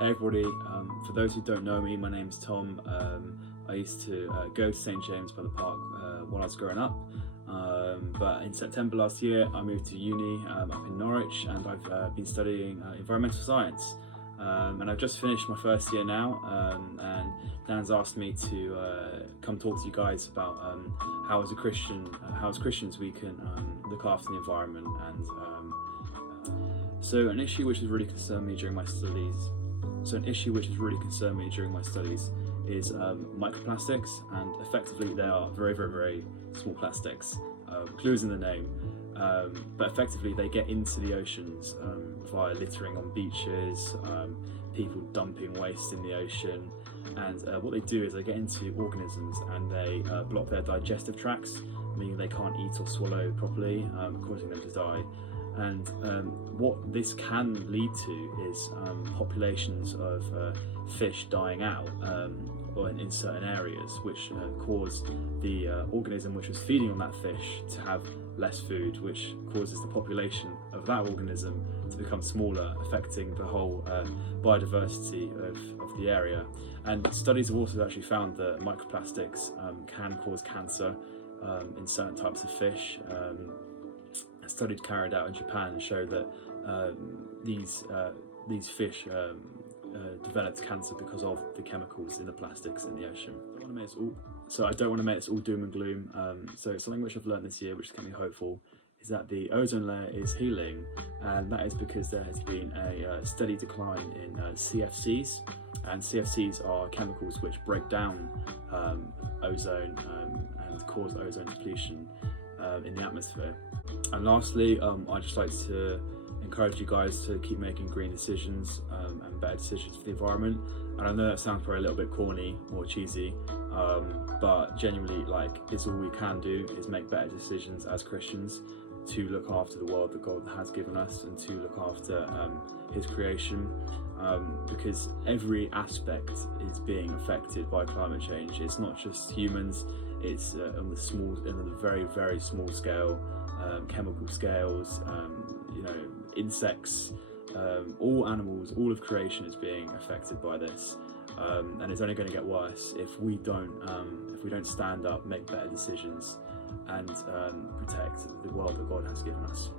Hey everybody, for those who don't know me, my name's Tom. I used to go to St James by the Park while I was growing up, but in September last year I moved to uni up in Norwich, and I've been studying environmental science. And I've just finished my first year now, and Dan's asked me to come talk to you guys about how as a Christian, how as Christians we can look after the environment. And so an issue which has really concerned me during my studies is microplastics, and effectively they are very, very, very small plastics. Clues in the name, but effectively they get into the oceans via littering on beaches, people dumping waste in the ocean, and what they do is they get into organisms and they block their digestive tracts, meaning they can't eat or swallow properly, causing them to die. And what this can lead to is populations of fish dying out or in certain areas, which cause the organism which was feeding on that fish to have less food, which causes the population of that organism to become smaller, affecting the whole biodiversity of the area. And studies have also actually found that microplastics can cause cancer in certain types of fish. A study carried out in Japan showed that these fish developed cancer because of the chemicals in the plastics in the ocean. I don't want to make this all doom and gloom. So something which I've learned this year, which can be hopeful, is that the ozone layer is healing, and that is because there has been a steady decline in CFCs, and CFCs are chemicals which break down ozone and cause ozone depletion in the atmosphere. And lastly, I'd just like to encourage you guys to keep making green decisions and better decisions for the environment. And I know that sounds probably a little bit corny or cheesy, but genuinely, like, it's all we can do is make better decisions as Christians to look after the world that God has given us and to look after His creation, because every aspect is being affected by climate change. It's not just humans; it's on the very, very small scale. Chemical scales, insects, all animals, all of creation is being affected by this, and it's only going to get worse if we don't stand up, make better decisions, and protect the world that God has given us.